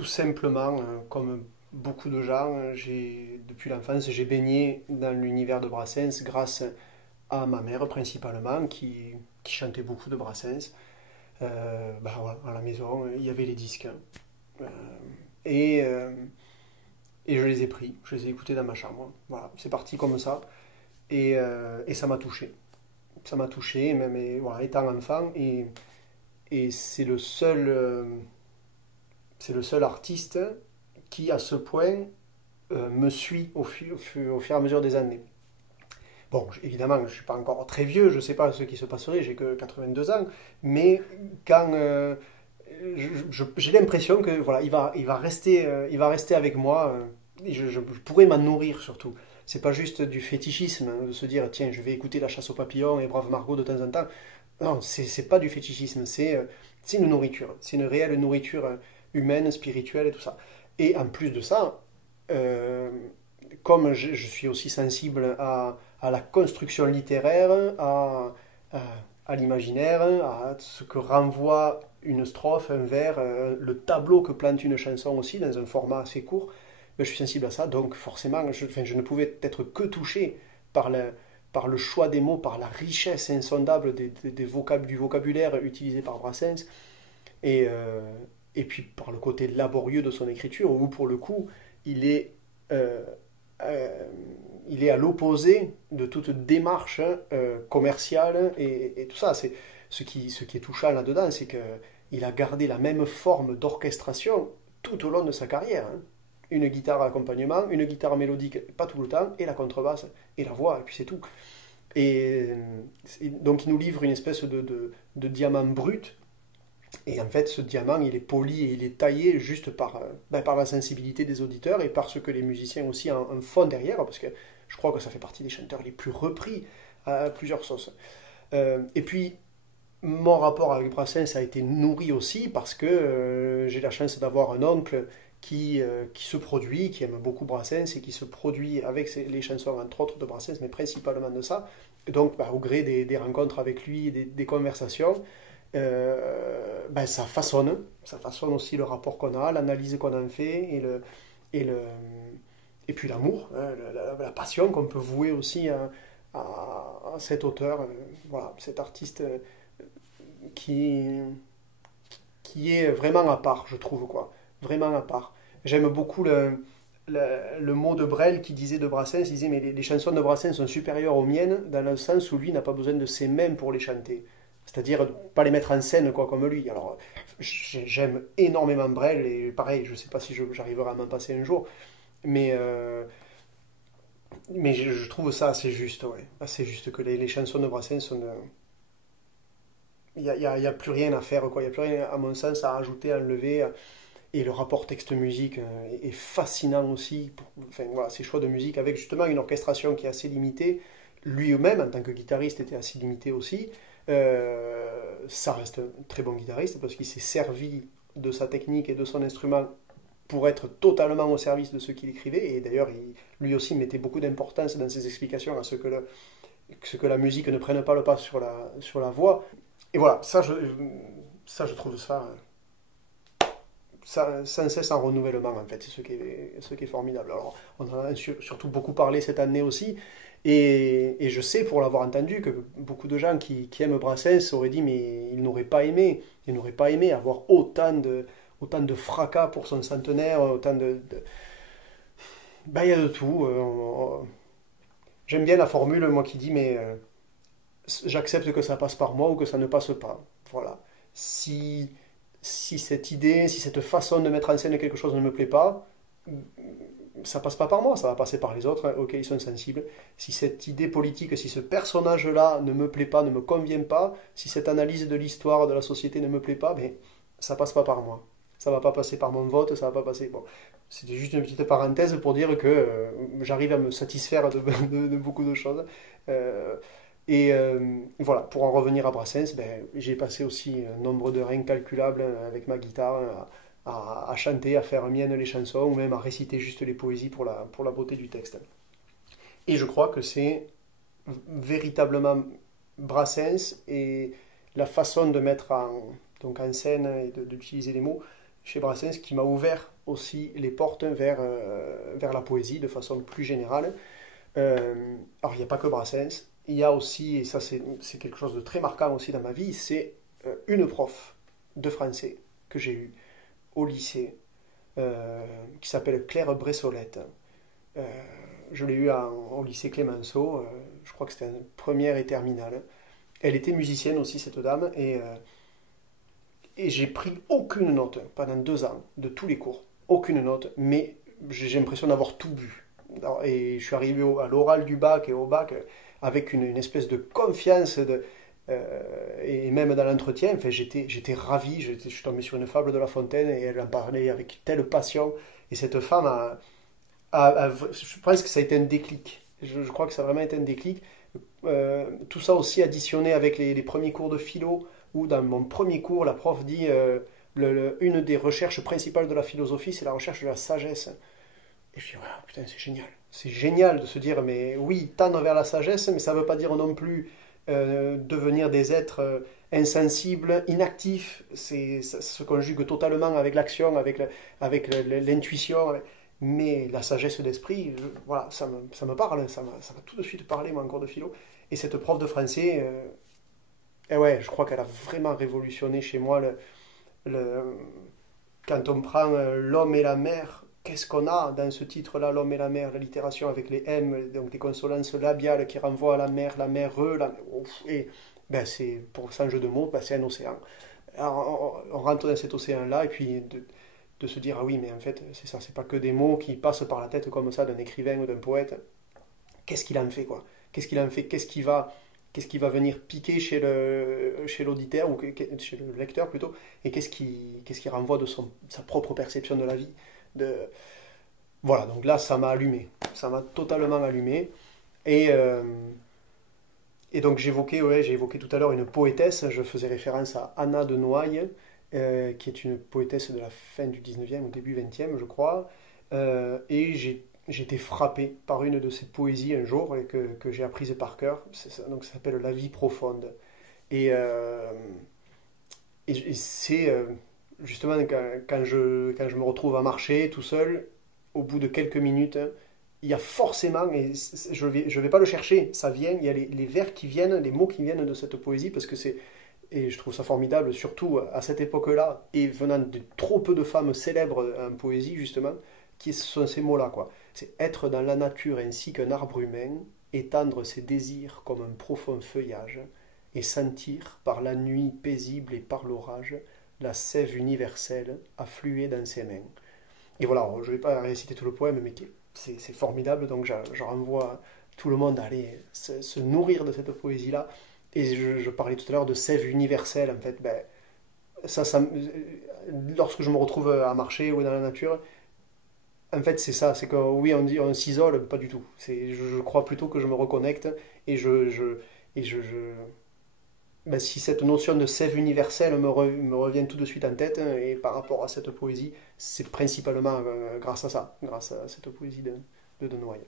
tout simplement, comme beaucoup de gens, depuis l'enfance, j'ai baigné dans l'univers de Brassens grâce à ma mère principalement, qui chantait beaucoup de Brassens. Voilà, à la maison, il y avait les disques. Euh, et, euh, et je les ai pris, je les ai écoutés dans ma chambre. Voilà, c'est parti comme ça. Et ça m'a touché. Ça m'a touché, même voilà, étant enfant. Et c'est le seul artiste qui, à ce point, me suit au fur et à mesure des années. Bon, évidemment, je ne suis pas encore très vieux, je ne sais pas ce qui se passerait, j'ai que 82 ans, mais quand j'ai l'impression que voilà, il va rester avec moi, et je pourrais m'en nourrir surtout. C'est pas juste du fétichisme, hein, de se dire tiens, je vais écouter La Chasse aux papillons et Brave Margot de temps en temps. Non, c'est pas du fétichisme, c'est une nourriture, c'est une réelle nourriture humaine, spirituelle et tout ça. Et en plus de ça, euh, comme je suis aussi sensible à la construction littéraire, à, à l'imaginaire, à ce que renvoie une strophe, un vers, le tableau que plante une chanson aussi dans un format assez court, je suis sensible à ça, donc forcément je ne pouvais être que touché par par le choix des mots, par la richesse insondable du vocabulaire utilisé par Brassens, et, euh, et puis par le côté laborieux de son écriture, où pour le coup, il est, euh, euh, il est à l'opposé de toute démarche commerciale et tout ça. C'est ce qui est touchant là-dedans, c'est qu'il a gardé la même forme d'orchestration tout au long de sa carrière, hein. Une guitare à accompagnement, une guitare mélodique, pas tout le temps, et la contrebasse, et la voix, et puis c'est tout. Et, donc il nous livre une espèce de diamant brut, et en fait ce diamant il est poli et il est taillé juste par la sensibilité des auditeurs et par ce que les musiciens aussi en font derrière, parce que je crois que ça fait partie des chanteurs les plus repris à plusieurs sauces. Et puis mon rapport avec Brassens a été nourri aussi parce que j'ai la chance d'avoir un oncle qui se produit, qui aime beaucoup Brassens et qui se produit avec les chansons, entre autres de Brassens, mais principalement de ça. Et donc, au gré des rencontres avec lui, des conversations, ça façonne aussi le rapport qu'on a, l'analyse qu'on en fait et, le, et puis l'amour, hein, la passion qu'on peut vouer aussi à cet auteur, voilà, cet artiste qui, qui est vraiment à part, je trouve, quoi. Vraiment à part. J'aime beaucoup le mot de Brel qui disait de Brassens, il disait mais les chansons de Brassens sont supérieures aux miennes dans le sens où lui n'a pas besoin de ses mains pour les chanter. C'est-à-dire pas les mettre en scène quoi comme lui. Alors j'aime énormément Brel et pareil, je sais pas si j'arriverai à m'en passer un jour, mais mais je trouve ça assez juste, ouais. Assez juste que les chansons de Brassens sont, il y a plus rien à faire, quoi. Il n'y a plus rien, à mon sens, à rajouter, à enlever. Et le rapport texte-musique est fascinant aussi. Enfin, voilà, ses choix de musique avec justement une orchestration qui est assez limitée. Lui-même, en tant que guitariste, était assez limité aussi. Ça reste un très bon guitariste parce qu'il s'est servi de sa technique et de son instrument pour être totalement au service de ce qu'il écrivait. Et d'ailleurs, lui aussi mettait beaucoup d'importance dans ses explications à ce que la musique ne prenne pas le pas sur la voix. Et voilà, ça je trouve ça sans cesse en renouvellement en fait, c'est ce qui est formidable. Alors, on en a surtout beaucoup parlé cette année aussi, et je sais pour l'avoir entendu que beaucoup de gens qui aiment Brassens auraient dit mais ils n'auraient pas aimé avoir autant de fracas pour son centenaire, ben, il y a de tout. J'aime bien la formule, moi qui dis mais j'accepte que ça passe par moi ou que ça ne passe pas. Voilà. Si, si cette idée, si cette façon de mettre en scène quelque chose ne me plaît pas, ça passe pas par moi, ça va passer par les autres, ok, ils sont sensibles. Si cette idée politique, si ce personnage-là ne me plaît pas, ne me convient pas, si cette analyse de l'histoire, de la société ne me plaît pas, ben, ça passe pas par moi. Ça va pas passer par mon vote, ça va pas passer. Bon, c'était juste une petite parenthèse pour dire que j'arrive à me satisfaire de beaucoup de choses. Euh, voilà, pour en revenir à Brassens, ben, j'ai passé aussi un nombre d'heures incalculables avec ma guitare à chanter, à faire mienne les chansons, ou même à réciter juste les poésies pour la beauté du texte. Et je crois que c'est véritablement Brassens et la façon de mettre donc en scène et d'utiliser les mots chez Brassens qui m'a ouvert aussi les portes vers la poésie de façon plus générale. Alors, il n'y a pas que Brassens, il y a aussi, et ça c'est quelque chose de très marquant aussi dans ma vie, c'est une prof de français que j'ai eue au lycée, qui s'appelle Claire Bressolette. Euh, je l'ai eue au lycée Clémenceau, je crois que c'était en première et terminale. Elle était musicienne aussi, cette dame, et j'ai pris aucune note pendant 2 ans de tous les cours. Aucune note, mais j'ai l'impression d'avoir tout bu. Et je suis arrivé à l'oral du bac et au bac avec une espèce de confiance et même dans l'entretien, enfin, j'étais ravi, je suis tombé sur une fable de La Fontaine et elle en parlait avec telle passion. Et cette femme je pense que ça a été un déclic. Je crois que ça a vraiment été un déclic. Tout ça aussi additionné avec les premiers cours de philo, où dans mon premier cours, la prof dit une des recherches principales de la philosophie, c'est la recherche de la sagesse. Et je dis, ouais, putain, c'est génial. C'est génial de se dire, mais oui, tendre vers la sagesse, mais ça ne veut pas dire non plus devenir des êtres insensibles, inactifs. Ça se conjugue totalement avec l'action, avec l'intuition. Mais la sagesse d'esprit, voilà, ça me parle, ça m'a tout de suite parlé, moi, en cours de philo. Et cette prof de français, ouais, je crois qu'elle a vraiment révolutionné chez moi le, quand on prend l'homme et la mer. Qu'est-ce qu'on a dans ce titre-là, l'homme et la mer, l'allitération avec les M, donc des consonances labiales qui renvoient à la mer, et ben c'est, pour sans jeu de mots, ben c'est un océan. Alors, on rentre dans cet océan-là, et puis de se dire, ah oui, mais en fait, c'est ça, c'est pas que des mots qui passent par la tête comme ça d'un écrivain ou d'un poète. Qu'est-ce qu'il en fait, quoi? Qu'est-ce qu'il en fait? Qu'est-ce qui va venir piquer chez l'auditeur, ou chez le lecteur plutôt, et qu'est-ce qui renvoie de sa propre perception de la vie? de... Voilà, donc là, ça m'a allumé. Ça m'a totalement allumé. Et, euh, et donc, j'ai évoqué tout à l'heure une poétesse. Je faisais référence à Anna de Noailles, qui est une poétesse de la fin du 19e au début 20e, je crois. Et j'ai été frappé par une de ses poésies un jour et que j'ai apprise par cœur. Donc, ça s'appelle La vie profonde. Et, et c'est justement quand je me retrouve à marcher tout seul, au bout de quelques minutes, il y a forcément, et je vais pas le chercher, ça vient, il y a les vers qui viennent, les mots qui viennent de cette poésie, parce que et je trouve ça formidable, surtout à cette époque-là, et venant de trop peu de femmes célèbres en poésie, justement, qui sont ces mots-là, quoi. C'est être dans la nature ainsi qu'un arbre humain, étendre ses désirs comme un profond feuillage, et sentir, par la nuit paisible et par l'orage, la sève universelle affluer dans ses mains. Et voilà, je ne vais pas réciter tout le poème, mais c'est formidable, donc je renvoie tout le monde à aller se nourrir de cette poésie-là. Et je parlais tout à l'heure de sève universelle, en fait, ben, lorsque je me retrouve à marcher ou dans la nature, en fait c'est ça, c'est que oui, on dit on s'isole, pas du tout. Je crois plutôt que je me reconnecte et ben, si cette notion de sève universelle me revient tout de suite en tête, et par rapport à cette poésie, c'est principalement grâce à ça, grâce à cette poésie de Noailles.